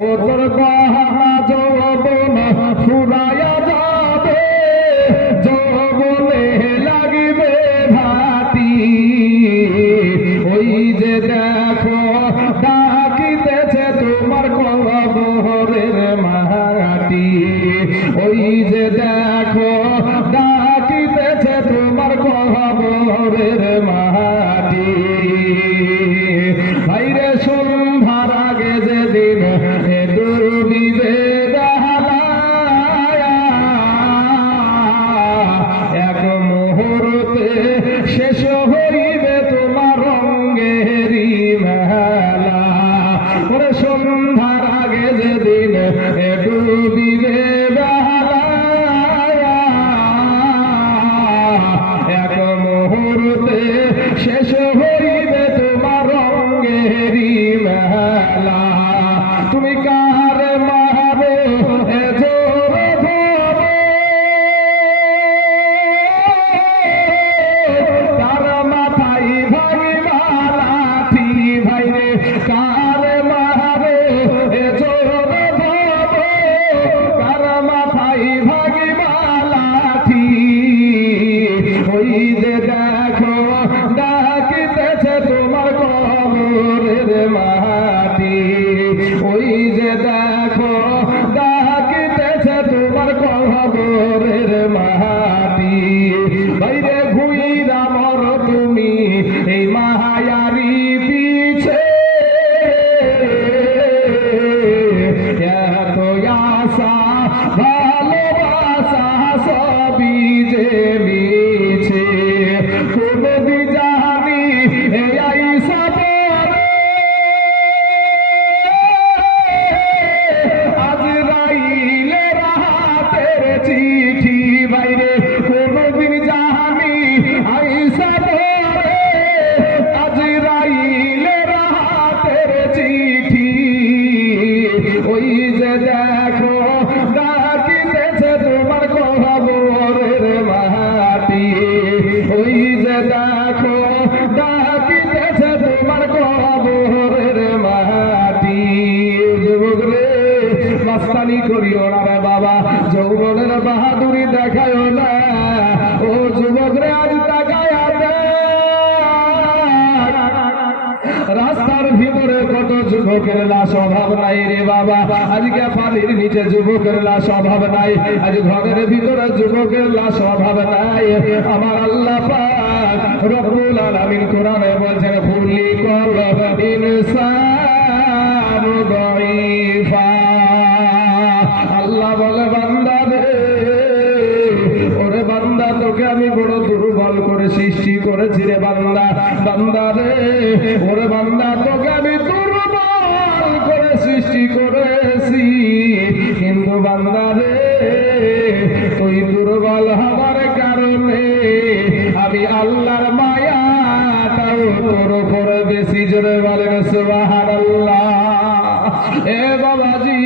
তোর গহনা যৌবন ফুরায়া যাবে, যৌবনে লাগিবে ভাতি। ওই যে দেখো ডাকিতেছে তোমার কবরের মাটি, ওই যে দেখো ডাকিতেছে তোমার কবরের মাটি। ভাইরে সন্ধ্যার আগে যেদিন ডুবিবে বেলা, এক মুহূর্তে শেষ হইবে তোমার রঙ্গেরি মেলা। ওরে সন্ধ্যার আগে যেদিন ডুবিবে বেলা, এক মুহূর্তে শেষ হইবে তোমার রঙ্গেরি মেলা। তুমি কার মারো এ জোর ধরে, তার মাথায় ভাঙিবা লাঠি। ভাইরে কার মারো এ জোর ধরে, তার মাথায় ভাঙিবা লাঠি। ওই যে দেখো ডাকিতেছে তোমার কবরের মাটি, ওই যে দেখো ডাকিতেছে তোমার কবরের মাটি। বাইরে ঘুইরা মর তুমি এই মায়ারি পিছে, এত আশা ভালোবাসা সবই যে মিছে। তুমি জানি এই সবরে আজরাইলে রাতের চিঠি। বাইরে কোনদিন জানি এই সবরে আজরাইলে রাতের চিঠি। ওই যে দেখো ডাকিতেছে তোমার কবরের মাটি, ওই যে দেখো ডাকিতেছে তোমার কবরের মাটি। যুবক রে মাস্তানি করিও না রে বাবা, যৌবনের বাহাদুরি দেখায় না। ও যুবক রে আজ তাকায়া রাস্তার ভিতরে কত যুবকের লাশ অভাব নাই রে বাবা। আজকে পানির নিচে যুবকের লাশ অভাব নাই, আজ ঘরের ভিতরে যুবকের লাশ অভাব নাই। আমার আল্লাহ পাক রব্বুল আলামিন কোরআনে বলছেন খুলিকাল ইনসানু দাঈফা। আল্লাহ বলে বান্দা রে, ওরে বান্দা তোকে আমি বড় দুর্বল করে সৃষ্টি করেছি রে বান্দা। বান্দা রে, ওরে বান্দা তোকে আমি দুর্বল করে সৃষ্টি করেছি, কিন্তু বান্দা রে তুই দুর্বল হবার কারণে আমি আল্লাহর মায়াটাও তোর উপরে বেশি। জোরে বলেন সুবহানাল্লাহ। এ বাবাজি,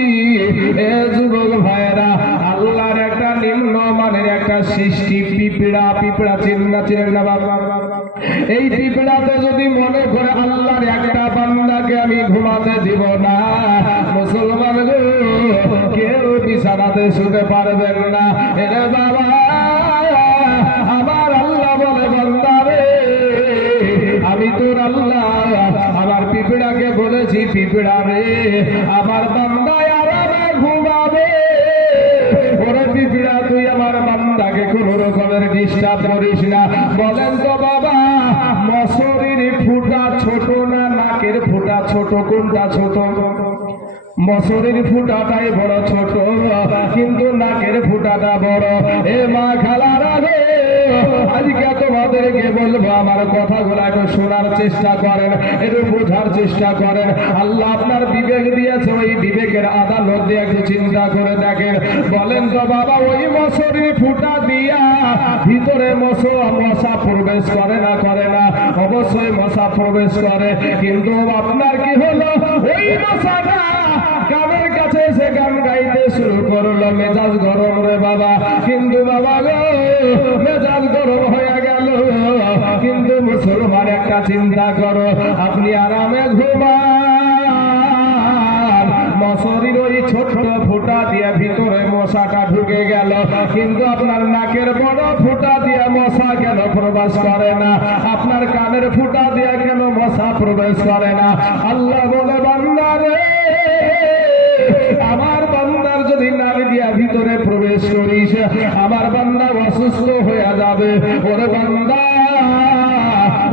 এ যুবক ভাইরা, আল্লাহর একটা নিম্ন মানের একটা সৃষ্টি পিঁপড়া। পিঁপড়া চিনেন না বাবা? এই পিঁপড়াতে যদি মনে করে আল্লাহর একটা বান্দাকে আমি ঘুমাতে দিব না, মুসলমান গো কেউ বিছানাতে শুতে পারবেন না। এরে বাবা, আমার আল্লাহ বলে বান্দা রে, আমি তোর আল্লাহ আমার পিঁপড়াকে বলেছি, পিঁপড়া রে আমার বান্দায় আরামে ঘুমাবে। ওরে পিঁপড়া তুই আমার বান্দাকে কোন রকমের ডিস্টার্ব করিস না। বলেন তো বাবা, মশারির ফুটা ছোট না নাকের ফুটা ছোট? কোনটা ছোট? মশারির ফুটাটাই বড় ছোট, কিন্তু নাকের ফুটাটা বড়। এ মা খালারা রে, আজকে তোমাদেরকে বলবো আমার কথাগুলো একটু শোনার চেষ্টা করেন, একটু বোঝার চেষ্টা করেন। আল্লাহ আপনার বিবেক দিয়েছে, ওই বিবেকের আদালত দিয়ে একটু চিন্তা করে দেখেন। বলেন তো বাবা, ওই মশারির ফুটা দিয়া ভিতরে মশা প্রবেশ করে না? করে না? অবশ্যই মশা প্রবেশ করে, কিন্তু আপনার কি হলো, ওই মশাটা কানের কাছে এসে গান গাইতে শুরু করলো। মেজাজ গরম রে বাবা, কিন্তু বাবা গো মেজাজ গরম হয়ে গেল। কিন্তু মুসলমান একটা চিন্তা করো, আপনি আরামে ঘুমান, মশারি ছোট্ট ফুটা দিয়ে ভিতরে মশাটা ঢুকে গেল, কিন্তু আপনার নাকের বড় ফুটা দিয়ে মশা কেন প্রবেশ করে না? আপনার কানের ফুটা দিয়ে কেন মশা প্রবেশ করে না? আল্লাহ বলে, বান্দা রে, আমার বান্দার যদি নাক দিয়া ভিতরে প্রবেশ করিস, আমার বান্দা অসুস্থ হয়ে যাবে। ওরে বান্দা,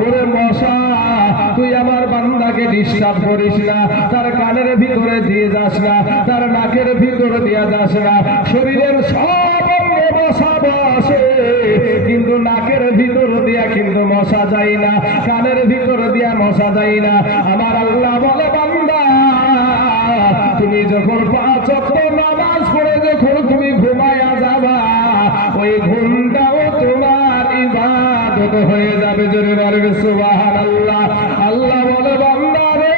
ওরে মশা, তুই আমার বান্দাকে ডিস্টার্ব করিস না, তার কানের ভিতরে দিয়ে যাস না, তার নাকের ভিতরে দিয়ে যাস না। শরীরের সব অঙ্গে মশা বসে, কিন্তু নাকের ভিতর দিয়া কিন্তু মশা যায় না, কানের ভিতরে দিয়া মশা যায় না। আমার আল্লাহ বলে, বান্দা, তুমি যখন 5 ওয়াক্ত নামাজ পড়ে যখন তুমি ঘুমায়া যাবা, ওই ঘুমটাও তোমার ইবাদত হয়ে যাবে। জোরে বলবে সুবহানাল্লাহ। আল্লাহ বলে, বান্দা রে,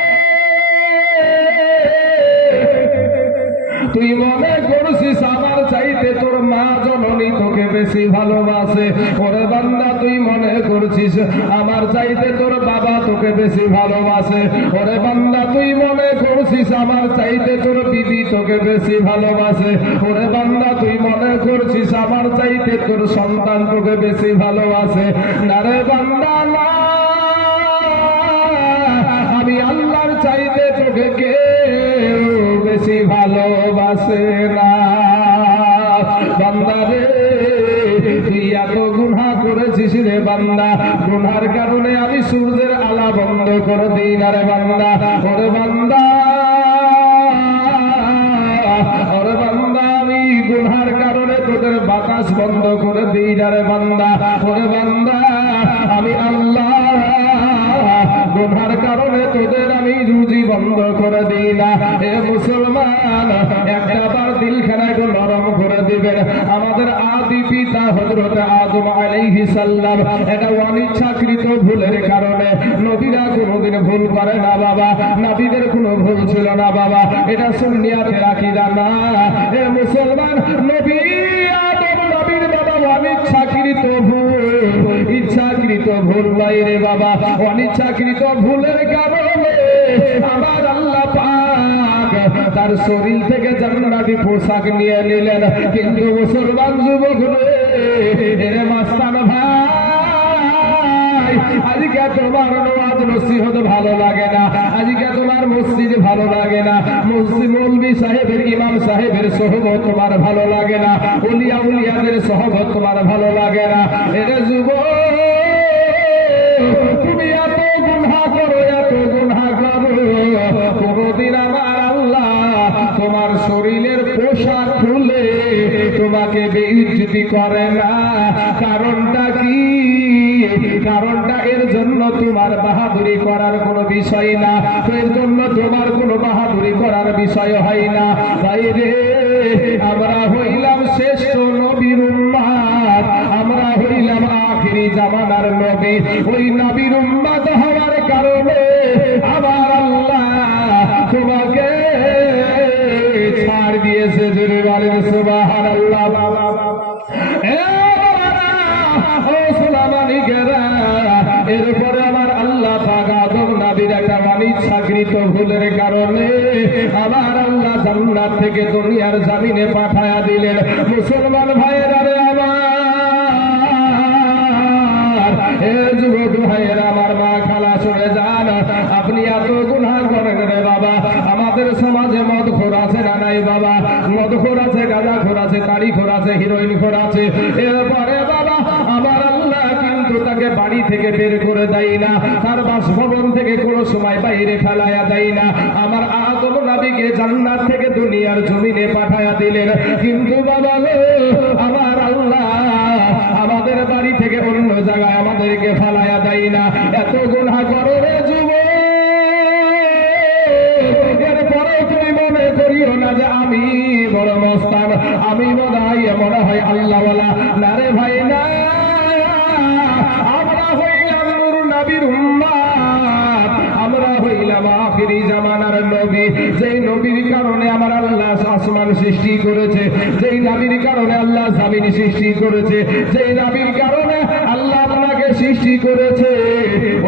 তুই মনে করছিস আমার চাইতে তোর মা জননী তোকে বেশি ভালোবাসে। ওরে বান্দা, তুই মনে করছিস আমার চাইতে তোর বাবা তোকে বেশি ভালোবাসে। ওরে বান্দা, তুই মনে করছিস আমার চাইতে তোর বিবি তোকে বেশি ভালোবাসে। ওরে বান্দা, তুই মনে করছিস আমার চাইতে তোর সন্তান তোকে বেশি ভালোবাসে। না রে বান্দা, না, আমি আল্লাহর চাইতে তোকে কেউ বেশি ভালোবাসে না। বান্দা রে, তুই এত গুনাহ করেছিস রে বান্দা, গুনার কারণে আমি সূর্যের আলো বন্ধ করে দিই না রে বান্দা। ওরে বান্দা, ওরে বান্দা, আমি গুনার কারণে তোদের বাতাস বন্ধ করে দিই না রে বান্দা। ওরে বান্দা, আমি আল্লাহ গুনার কারণে তোদের আমি রুজি বন্ধ করে দিই না। হে মুসলমান, একটাবার দিলখানা একটু নরম করে দিবেন। আমাদের আদি পিতা হযরত আদম আলাইহিস সালাম, এটা অনিচ্ছাকৃত ভুলের কারণে, নবীরা কোনোদিন ভুল করে না বাবা, নবীদের কোনো ভুল ছিল না বাবা, এটা সুন্নিয়াতের আকীদা না। হে মুসলমান, নবী আদম নবীর বাবা অনিচ্ছাকৃত ভুল, ইচ্ছাকৃত ভুল নাই রে বাবা। অনিচ্ছাকৃত ভুলের কারণে আমার আল্লাহ পাক তার শরীর থেকে জান্নাতি পোশাক নিয়ে নিলেন। কিন্তু মুসলমান যুবক রে, মাস্তান ভাই, আজকে তোমার নামাজ নসিহত ভালো লাগে না, আজকে তোমার মসজিদ ভালো লাগে না, মসজিদ মৌলভী সাহেবের ইমাম সাহেবের সোহবত তোমার ভালো লাগে না, উলিয়া উলিয়াদের সোহবত তোমার ভালো লাগে না। এরে যুবক, তুমি এত গুনাহ করো, এত গুনাহ করো, কোনদিন আমার আল্লাহ তোমার শরীরের পোশাক খুলে তোমাকে বেইজ্জতি করে না। কারণটা কি? কারণটা এর জন্য তোমার বাহাদুরি করার কোনো বিষয় না, এর জন্য তোমার কোনো বাহাদুরি করার বিষয় হয় না। তাই রে, আমরা হইলাম শ্রেষ্ঠ নবীর উম্মত, আমরা হইলাম আখিরি জামানার নবী। ওই নবীর উম্মত হওয়ার কারণে আমার আল্লাহ তোমাকে ছাড় দিয়েছে। জোরে বলেন সুবহানাল্লাহ। এরপরে আমার আল্লাহ পাক আদম নবীর একটা অনিচ্ছাকৃত ভুলের কারণে আমার আল্লাহ জান্নাত থেকে দুনিয়ার জমিনে পাঠায়া দিলেন। মুসলমান ভাইয়েরা রে আমার, হে যুবক ভাইয়েরা, আমার মা খালা শুনে যান, আপনি এত গুনাহ করেন রে বাবা। আমাদের সমাজে মদখোর আছে না নাই বাবা? মদখোর আছে, গাঁজাখোর আছে, তাড়িখোর আছে, হিরোইন খোর আছে। এরপরে বাবা আমার আল্লাহ কিন্তু তাকে বাড়ি থেকে বের করে দেয় না, তার বাসভবন থেকে কোনো সময় বাইরে ফেলায়া দেয় না। আমার আদম নবীকে জান্নাত থেকে দুনিয়ার জমিনে পাঠায়া দিলেন। কিন্তু বাবা আমার আল্লাহ আমাদের বাড়ি থেকে অন্য জায়গায় আমাদেরকে ফেলায়া দেয় না। এত গুনাহ করো রে যুবক, এরপরে তুমি মনে করিও না যে আমি বড় মস্তান, আমি মনে হয় আল্লাহওয়ালা। না রে ভাই, না, আমরা হইলাম নূর নবীর উম্মত, আমরা হইলাম আখিরি জামানার নবী। যেই নবীর কারণে আমার আল্লাহ আসমান সৃষ্টি করেছে, যেই নবীর কারণে আল্লাহ জমিন সৃষ্টি করেছে, যেই নবীর কারণে আল্লাহ আপনাকে সৃষ্টি করেছে,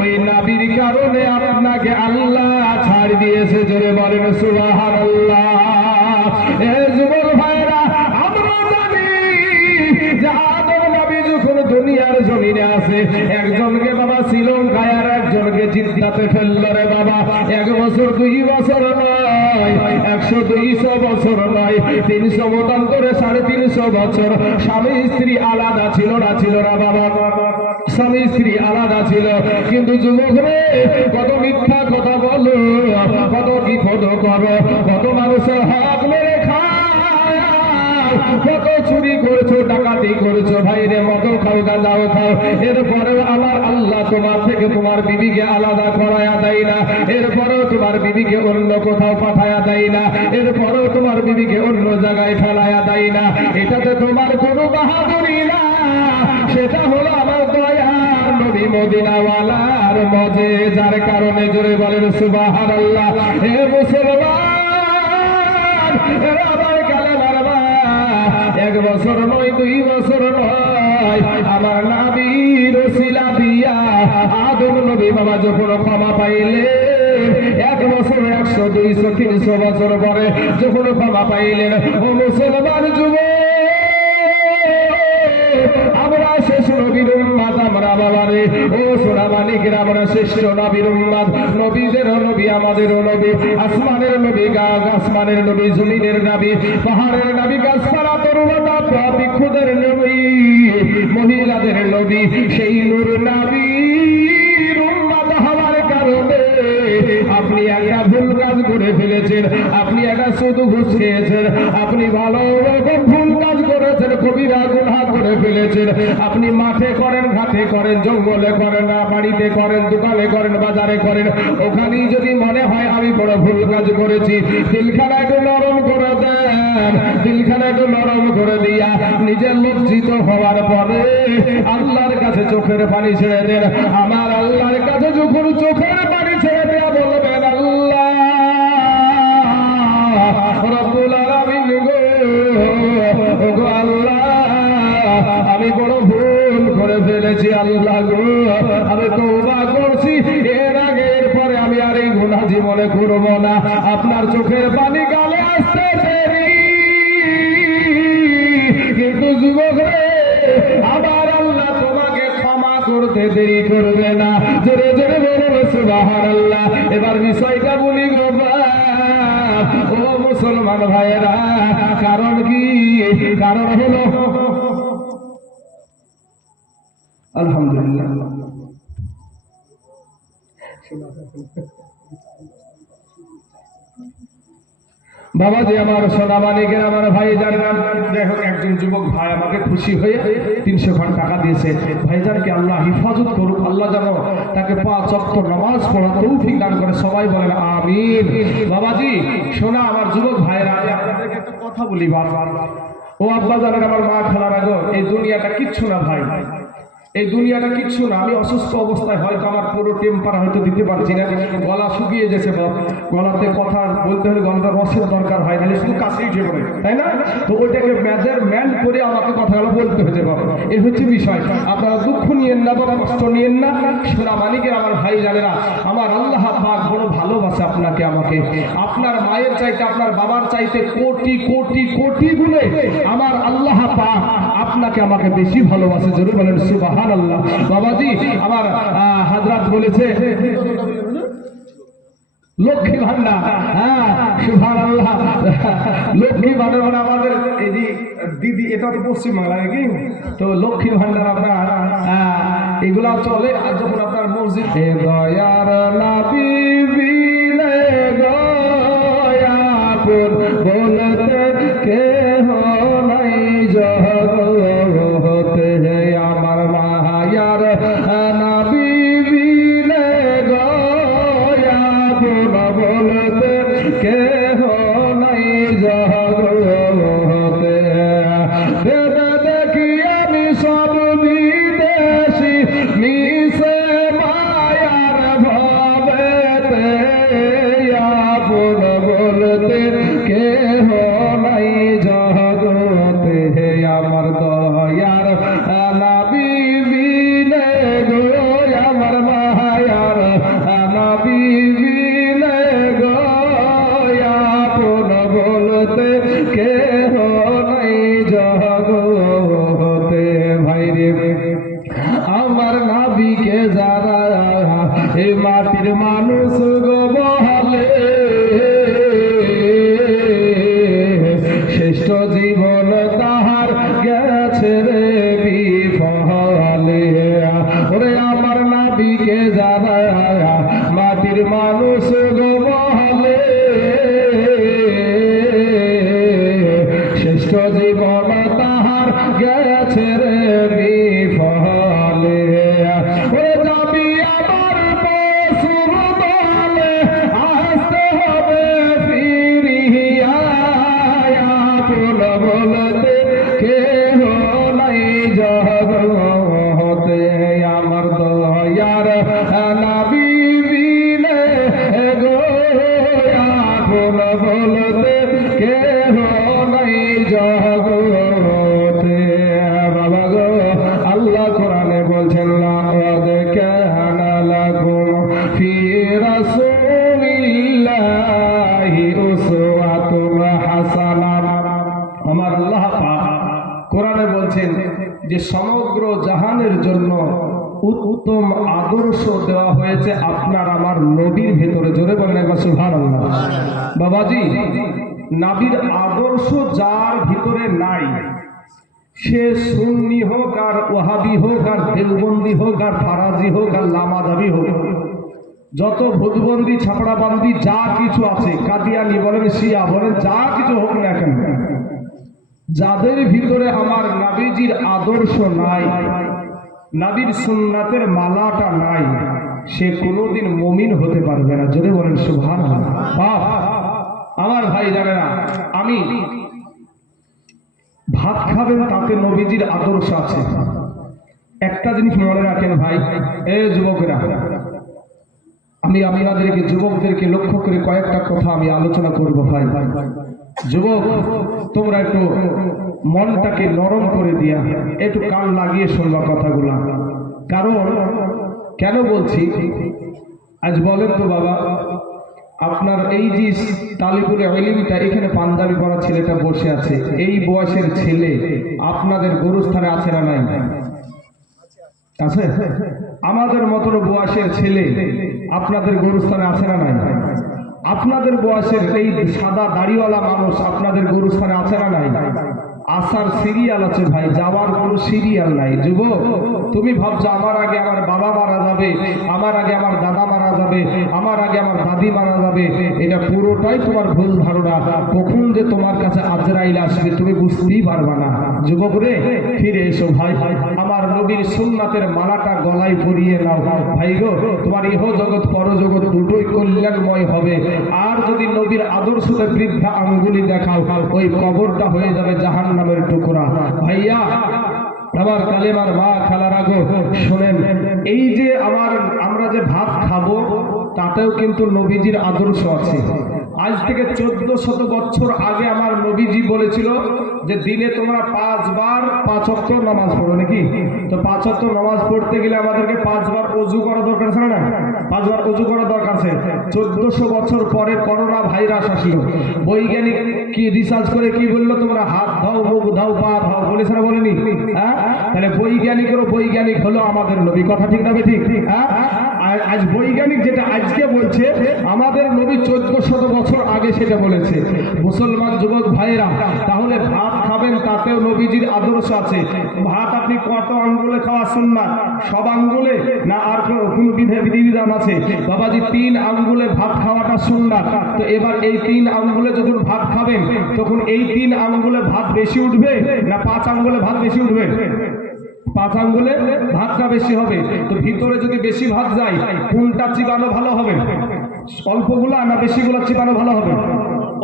ওই নবীর কারণে আপনাকে আল্লাহ ছাড় দিয়েছে। জোরে বলেন সুবহানাল্লাহ। জান্নাতে ফেললো রে বাবা। 1 বছর 2 বছর নয়, 100 200 বছর নয়, 300 মতান্তরে 350 বছর স্বামী স্ত্রী আলাদা ছিল না, ছিল না বাবা। স্বামী স্ত্রী আলাদা ছিল, কিন্তু যুবক রে কত মিথ্যা কথা বলো, কত কি কত করো, কত মানুষের হক মেরে খায়, কত চুরি করেছো, ডাকাতি করেছো, ভাইরে মদ খাও, গাঁজাও খাও, এরপরেও আমার আল্লাহ তোমার থেকে তোমার বিবিকে আলাদা করায়া দেয় না, এরপরেও তোমার বিবিকে অন্য কোথাও পাঠায়া দেয় না, এরপরেও তোমার বিবিকে অন্য জায়গায় ফেলায়া দেয় না। এটাতে তোমার কোনো বাহাদুরি না, সেটা হলো আমার দয়ার নবী মদিনাওয়ালার মজে, যার কারণে জোরে বলেন সুবহানাল্লাহ। হে মুসলমান, আমার কালেমার মা, 1 বছর নয় 2 বছর নয়, আমার নবীর ওসিলা দিয়া আদম নবী বাবা যখন ক্ষমা পাইলে 1 বছর 100 200 300 বছর পরে যখন ক্ষমা পাইলেন, ও মুসলমান যুবক, আমরা শেষ নবীর উম্মত, আমরা বাবারে ও সোনা মানিকেরা, আমরা শ্রেষ্ঠ নবীর উম্মত, নবীদের নবী, আমাদেরও নবী, আসমানের নবী, আসমানের নবী, জমিনের নবী, পাহাড়ের নবী, গাছপালা তরুণতা বৃক্ষদের নবী, মহিলাদের নবী, সেই নূর নবীর উম্মত হওয়ার কারণে আপনি একটা ভুল কাজ করে ফেলেছেন, আপনি একটা শুধু ঘুষ খেয়েছেন, আপনি ভালো রকম ভুল কাজ করেছেন, কবিরা গুনাহ করে ফেলেছেন। আপনি মাঠে করেন, ঘাটে করেন, জঙ্গলে করেন, বাড়িতে করেন, দোকানে করেন, বাজারে করেন, ওখানেই যদি মনে হয় আমি বড় ভুল কাজ করেছি, দিলখানা একটু নরম করে দেন, দিলখানা একটু নরম করে দিয়া নিজের লজ্জিত হওয়ার পরে আল্লাহর কাছে চোখের পানি ছেড়ে দেন। আমার আল্লাহর কাছে যখন চোখের পানি ছেড়ে দেয়া বলবেন, আল্লাহ রব্বুল আলামিন গো, আল্লাহ আমি বড় ভুল করে ফেলেছি, আল্লাহ গো আমি তওবা করছি, এর আগে এরপরে আমি আর এই গুনাহ জীবনে করব না। আপনার চোখের পানি গালে আসতে দেরি, কিন্তু যুবক রে আমার আল্লাহ তোমাকে ক্ষমা করতে দেরি করবে না। জোরে জোরে বলুন সুবহানাল্লাহ। এবার বিষয়টা বলি গো ও মুসলমান ভাইয়েরা, কারণ কি? কারণ হলো আলহামদুলিল্লাহ বাবাজি, আমার সোনা মানিকের, আমার ভাই জানলাম, যাই হোক একজন যুবক ভাই আমাকে খুশি হয়ে 300 খান টাকা দিয়েছে। ভাইজানকে আল্লাহ হিফাজত করুক, আল্লাহ যেন তাকে 5 ওয়াক্ত নামাজ পড়া তৌফিক দান করে, সবাই বলেন আমিন। বাবাজি সোনা, আমার যুবক ভাইরা, আমি আপনাদেরকে একটা কথা বলি বারবার, ও আব্বা জানেন, আমার মা খালারা গো, এই দুনিয়াটা কিচ্ছু না ভাই, এই দুনিয়াটা কিচ্ছু না। আমি অসুস্থ অবস্থায় হয়তো আমার পুরো টেম্পার হয়তো দিতে পারছি না, গলা শুকিয়ে গেছে, গলাতে কথা বলতে হলে গলাতে রসের দরকার হয়, নাহলে শুধু কাশি উঠে পড়ে, তাই না? তো ওইটাকে মেজারমেন্ট করে আমাকে কথাগুলো বলতে হতে পারে, এই হচ্ছে বিষয়। আপনারা দুঃখ নিয়েন না বা কষ্ট নিয়েন না। সোনা মালিকের আমার ভাই জানেরা, আমার আল্লাহ পাক বড় ভালোবাসে আপনাকে আমাকে। আপনার মায়ের চাইতে, আপনার বাবার চাইতে কোটি কোটি কোটি গুণে আমার আল্লাহ পাক আপনাকে আমাকে বেশি ভালোবাসে। জোরে বলেন সুবহানাল্লাহ। বাবাজি আমার হাজরাত বলেছে লক্ষ্মী ভান্ডার, হ্যাঁ সুবহানাল্লাহ, লক্ষ্মী ভান্ডার মানে আমাদের এই যে দিদি, এটা তো পশ্চিমবাংলায় কি, তো লক্ষ্মী ভান্ডার আপনার এগুলা চলে। আর যখন আপনার মসজিদ দয়ার নবী বিনে দয়াপুর বলতে কেহ নাই জগতে, আমার মায়ার নবী বিনে দয়াপুর বলতে কেহ নাই জগতে, দেখি আমি সব বিদেশি মিশে মায়ার ভাবেতে, আপন বলতে কেহ নাই জগতে, আমার দয়ার নবী বিনে গো, আমার মায়ার নবী বিনে গো, আপন বলতে কেহ নাই জগতে। ভাইরে আমার নাবিকে যারা এই মাটির মাটির মানুষ গো বলে শ্রেষ্ঠ জীবন তাহার গেছে রে বিফলে। ওরে আমার নাবিকে জানায় মাটির মানুষ গো বলে শ্রেষ্ঠ জীবন তাহার গেছে রে বিফলে। ওরে যাবি আমার পশুর দলে আসতে হবে ফিরিয়া আপন বলতে কেহ নাই জগতে। আমার দয়ার নবী বিনে গো আপন বলতে কেহ নাই জগতে। বাবা গো আল্লাহ কোরআনে বলছেন লাকাদ কানা লাকুম ফি রাসূলিল্লাহি উসওয়াতুন হাসানাহ। আমার আল্লাহ পাক কোরআনে বলছেন যে সমগ্র জাহানের জন্য উত্তম আদর্শ দেওয়া হয়েছে আপনার আমার নবীর ভেতরে। জোরে বলেন একবার সুবহানাল্লাহ। বাবাজি, নবীর আদর্শ যার ভিতরে নাই সে সুন্নি হোক আর ওয়াহাবি হোক আর দেওবন্দি হোক আর ফারাজি হোক আর লামাদাবি হোক, যত ভুতবন্দি ছাপড়াবান্দি যা কিছু আছে, কাদিয়ানি বলেন শিয়া বলেন যা কিছু হোক না কেন, যাদের ভিতরে আমার নবীজির আদর্শ নাই, নবীর সুন্নাতের মালাটা নাই, সে কোনোদিন মুমিন হতে পারবে না। যদি বলেন সুবহানাল্লাহ। বাপ আমার ভাই জানে না, আমি ভাত খাবেন তাতে নবীজির আদর্শ আছে। একটা জিনিস মনে রাখেন ভাই, এ যুবকেরা, আমি আপনাদেরকে যুবকদেরকে লক্ষ্য করে কয়েকটা কথা আমি আলোচনা করব। ভাই যুবক, তোমরা একটু মনটাকে নরম করে দিয়া একটু কান লাগিয়ে শুনবা কথাগুলা। কারণ কেন বলছি, আজ বলেন তো বাবা, আপনার এই যে তালিবুল ইলমটা এখানে পাঞ্জাবি পরা ছেলেটা বসে আছে, এই বয়সের ছেলে আপনাদের গুরুস্থানে আছে না নাই? আছে। আমাদের মতন বয়সের ছেলে আপনাদের গুরুস্থানে আছে না নাই? আপনাদের বয়সের এই সাদা দাড়িওয়ালা মানুষ আপনাদের গুরুস্থানে আছে না নাই? আসার সিরিয়াল আছে ভাই, যাওয়ার কোনো সিরিয়াল নাই। যুবক, তুমি ভাবছো আমার আগে আমার বাবা মারা যাবে, আমার আগে আমার দাদা মারা যাবে, আমার আগে আমার দাদি মারা যাবে, এটা পুরোটাই তোমার ভুল ধারণা। কখন যে তোমার কাছে আজরাইল আসবে তুমি বুঝতেই পারবা না। যুবক রে, ফিরে এসো ভাই, আমার নবীর সুন্নাতের মালাটা গলায় পরিয়ে নাও। ভাই গো, তোমার ইহ জগৎ পরজগৎ দুটোই কল্যাণময় হবে। আর যদি নবীর আদর্শতে বৃদ্ধা আঙ্গুলি দেখাও, ওই কবরটা হয়ে যাবে জাহান্নামের টুকরা। ভাইয়া আমার কালেমার মা খালারা গো, শোনেন, এই যে আমরা যে ভাত খাবো তাতেও কিন্তু নবীজির আদর্শ আছে। আজ থেকে 1400 বছর আগে আমার নবীজি বলেছিল যে দিনে তোমরা 5 বার 5 ওয়াক্ত নামাজ পড়ো, নাকি? তো 5 ওয়াক্ত নামাজ পড়তে গেলে আমাদেরকে 5 বার ওযু করা দরকার আছে না? 5 বার ওযু করা দরকার আছে। 1400 বছর পরে করোনা ভাইরাস আসলো, বৈজ্ঞানিক কি রিসার্চ করে কি বললো, তোমরা হাত ধাও, মুখ ধাও, পা ধাও, বলেছে না বলেনি? হ্যাঁ, তাহলে বৈজ্ঞানিকেরও বৈজ্ঞানিক হলো আমাদের নবী। কথা ঠিক না ঠিক? হ্যাঁ, আজ বৈজ্ঞানিক যেটা আজকে বলছে আমাদের নবী 1400 বছর আগে সেটা বলেছে। মুসলমান যুবক ভাইরা, তাহলে ভাত খাবেন তাতেও নবীজির আদর্শ আছে। ভাত আপনি কত আঙ্গুলে খাওয়া সুন্নাত? সব আঙ্গুলে না আর কোন বিধিবিধান আছে? বাবাজি 3 আঙ্গুলে ভাত খাওয়াটা সুন্নাত। তো এবার এই 3 আঙ্গুলে যখন ভাত খাবেন তখন এই 3 আঙ্গুলে ভাত বেশি উঠবে না 5 আঙ্গুলে ভাত বেশি উঠবে? 5 আঙ্গুলে ভাতটা বেশি হবে। তো ভিতরে যদি বেশি ভাত যায় কোনটা চিবানো ভালো হবে? অল্পগুলা না বেশিগুলা চিবানো ভালো হবে?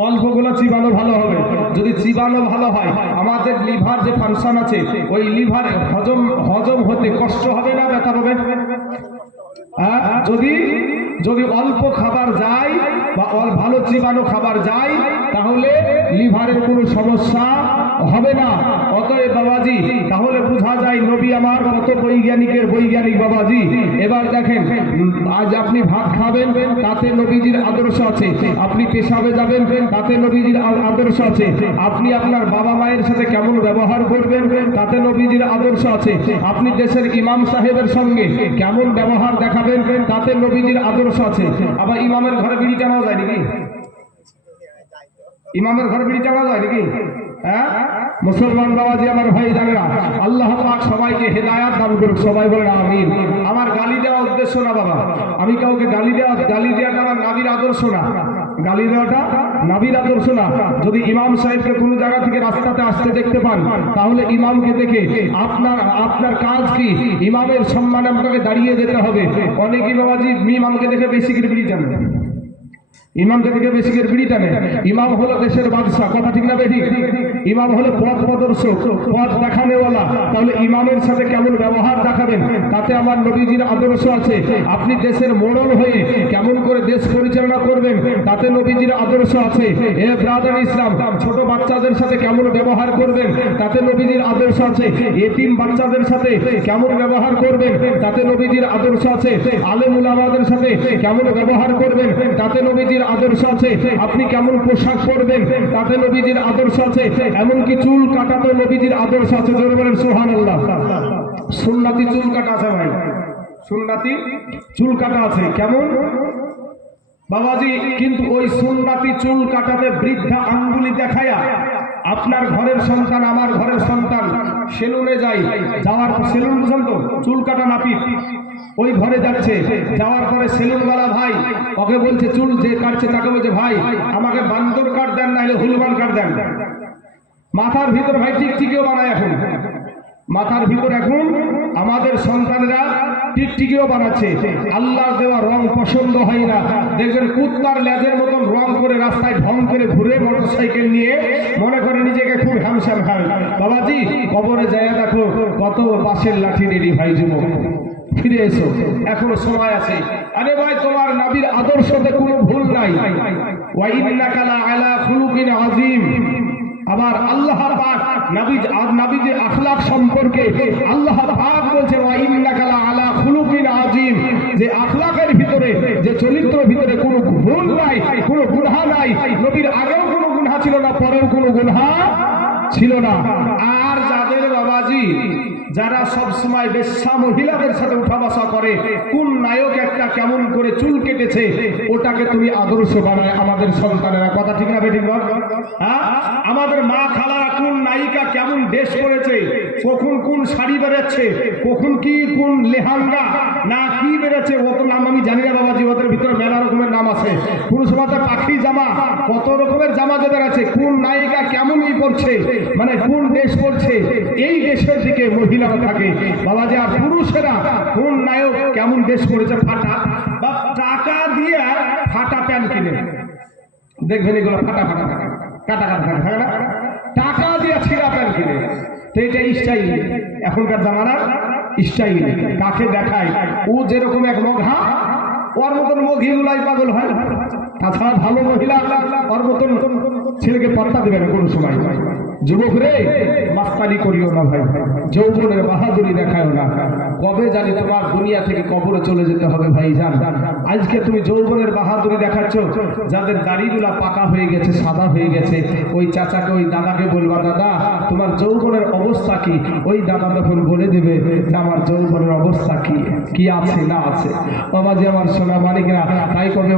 অল্পগুলা চিবানো ভালো হবে। যদি চিবানো ভালো হয়, আমাদের লিভার যে ফাংশন আছে, ওই লিভার হজম হতে কষ্ট হবে না ব্যথা হবে? যদি অল্প খাবার যায় বা ভালো চিবানো খাবার যায় তাহলে লিভারের কোনো সমস্যা হবে না। অতএব বাবাজি, তাহলে বোঝা যায় নবী আমার কত বৈজ্ঞানিকের বৈজ্ঞানিক। বাবাজি এবার দেখেন, আজ আপনি ভাত খাবেন তাতে নবীজির আদর্শ আছে, আপনি পেশাবে যাবেন তাতে নবীজির আদর্শ আছে, আপনি আপনার বাবা মায়ের সাথে কেমন ব্যবহার করবেন তাতে নবীজির আদর্শ আছে, আপনি দেশের ইমাম সাহেবের সঙ্গে কেমন ব্যবহার দেখাবেন তাতে নবীজির আদর্শ আদর্শ আছে। আবার ইমামের ঘরে বিড়ি টানাও যায় নাকি? ইমামের ঘরে বিড়ি টানা যায় নাকি? হ্যাঁ, মুসলমান বাবাজি আমার ভাই জানেরা, আল্লাহ পাক সবাইকে হেদায়াত দান করুক, সবাই বলেন আমিন। আমার গালি দেওয়া উদ্দেশ্য না বাবা, আমি কাউকে গালি দেওয়াটা আমার নবীর আদর্শ না, গালি দেওয়াটা নবীর আদর্শ না। যদি ইমাম সাহেবকে কোনো জায়গা থেকে রাস্তাতে আসতে দেখতে পান, তাহলে ইমামকে দেখে আপনার কাজ কি? ইমামের সম্মানে আপনাকে দাঁড়িয়ে যেতে হবে। অনেকে বাবাজি ইমামকে দেখে বেশি করে বিড়ি টানে, ইমামকে দেখে বেশি করে বিড়ি টানে। ইমাম হলো দেশের বাদশা, কথা ঠিক না বেঠিক? ইমাম হলো পথ প্রদর্শক, পথ দেখানেওয়ালা। তাহলে ইমামের সাথে কেমন ব্যবহার দেখাবেন, তাতে আমার নবীজির আদর্শ আছে। আপনি দেশের মোড়ল হয়ে কেমন করে দেশ পরিচালনা করবেন, তাতে নবীজির আদর্শ আছে। এ ব্রাদার ইসলাম, ছোট বাচ্চাদের সাথে কেমন ব্যবহার করবেন, তাতে নবীজির আদর্শ আছে। এতিম বাচ্চাদের সাথে কেমন ব্যবহার করবেন, তাতে নবীজির আদর্শ আছে। আলেম উলামাদের সাথে কেমন ব্যবহার করবেন, তাতে নবীজির আদর্শ আছে। আপনি কেমন পোশাক পরবেন, তাতে নবীজির আদর্শ আছে। এমনকি চুল কাটাতে নবীজির আদর্শ আছে। জোরে বলেন সুবহানাল্লাহ। সুন্নতি চুল কাটা আছে ভাই, সুন্নতি চুল কাটা আছে। কেমন বাবাজি? কিন্তু ওই সুন্নতি চুল কাটাতে বৃদ্ধা আঙ্গুলি দেখায়া আপনার ঘরের সন্তান, আমার ঘরের সন্তান সেলুনে যাওয়ার সেলুন বুঝেন তো, চুল কাটা নাপিত, ওই ঘরে যাচ্ছে, যাওয়ার পরে সেলুনওয়ালা ভাই ওকে বলছে, চুল যে কাটছে তাকে বলছে, ভাই আমাকে বান্দর কাট দেন, না হলে হুলমান কাট দেন। মাথার ভিতর ভাই টিকটিকিও বানায় এখন, মাথার ভিতর এখন আমাদের সন্তানেরা টিকটিকিও বানাচ্ছে। আল্লাহ দেওয়া রং পছন্দ হয় না, দেখবেন কুত্তার লেজের মতন রং করে রাস্তায় ঢং করে ঘুরে মোটরসাইকেল নিয়ে মনে করে নিজেকে খুব হ্যামস্যাম হয়। বাবাজি কবরে যায় দেখো কত বাঁশের লাঠি রেডি ভাই, যুবক ফিরে এসো, এখনো সময় আছে। আরে ভাই তোমার নবীর আদর্শতে কোনো ভুল নাই। ওয়া ইন্নাকা লা আলা খুলুকিন আযীম। আবার আল্লাহ পাক নবীর আখলাক সম্পর্কে আল্লাহ পাক বলছেন, ওয়া ইন্নাকা লা আলা খুলুকিন আযীম, যে আখলাকের ভিতরে, যে চরিত্রের ভিতরে কোনো ভুল নাই, কোনো গুনাহ নাই। নবীর আগেও কোনো গুনাহ ছিল না, পরেও কোনো গুনাহ ছিল না। আর যাদের বাবাজি যারা সব সময় বেশ্যা মহিলাদের সাথে উঠা বসা করে, কোন নায়ক একটা কেমন করে চুল কেটেছে, ওটাকে তুমি আদর্শ বানায় আমাদের সন্তানেরা, কথা ঠিক না বেঠিক? হ্যাঁ, আমাদের মা খালারা কোন নায়িকা কেমন ড্রেস করেছে, কখন কোন শাড়ি বেরোচ্ছে, কখন কি কোন লেহাঙ্গা না কি বেরোচ্ছে, অত নাম আমি জানি না বাবাজি, ওদের ভিতরে মেলা রকমের নাম আছে। কোন সময় পাখি জামা, কত রকমের জামা যে বেরোচ্ছে, কোন নায়িকা কেমনই করছে, মানে কোন ড্রেস করছে, এই দেশের দিকে মহিলারা থাকে বাবাজি। আর পুরুষেরা কোন নায়ক কেমন ড্রেস করেছে, ফাটা বা টাকা দিয়ে ফাটা প্যান্ট কিনে, দেখবেন এগুলো ফাটা ফাটা থাকে, কাটা কাটা থাকে, থাকে না? টাকা দিয়ে ছিঁড়া প্যান্ট কিনে, তো এটা স্টাইল, এখনকার জামানার স্টাইল। কাকে দেখায়? ও যেরকম এক মঘা, ওর মতন মঘিগুলাই পাগল হয়। তাছাড়া ভালো মহিলা ওর মতন ছেলেকে পাত্তা দেবে না কোনো সময়। যুবক রে, মাস্তানি করিও না ভাই, যৌবনের বাহাদুরি দেখায় না। কবে জানি তোমার দুনিয়া থেকে কবরে চলে যেতে হবে ভাই জান। আজকে তুমি যৌবনের বাহাদুরি দেখাচ্ছ, যাদের দাড়িগুলা পাকা হয়ে গেছে, সাদা হয়ে গেছে, ওই চাচাকে, ওই দাদাকে বলবা, দাদা তোমার যৌবনের অবস্থা কি? ওই দাদা তখন বলে দেবে যে আমার যৌবনের অবস্থা কি, কি আছে না আছে। বাবাজি আমার সোনা মানিকরা, তাই কবে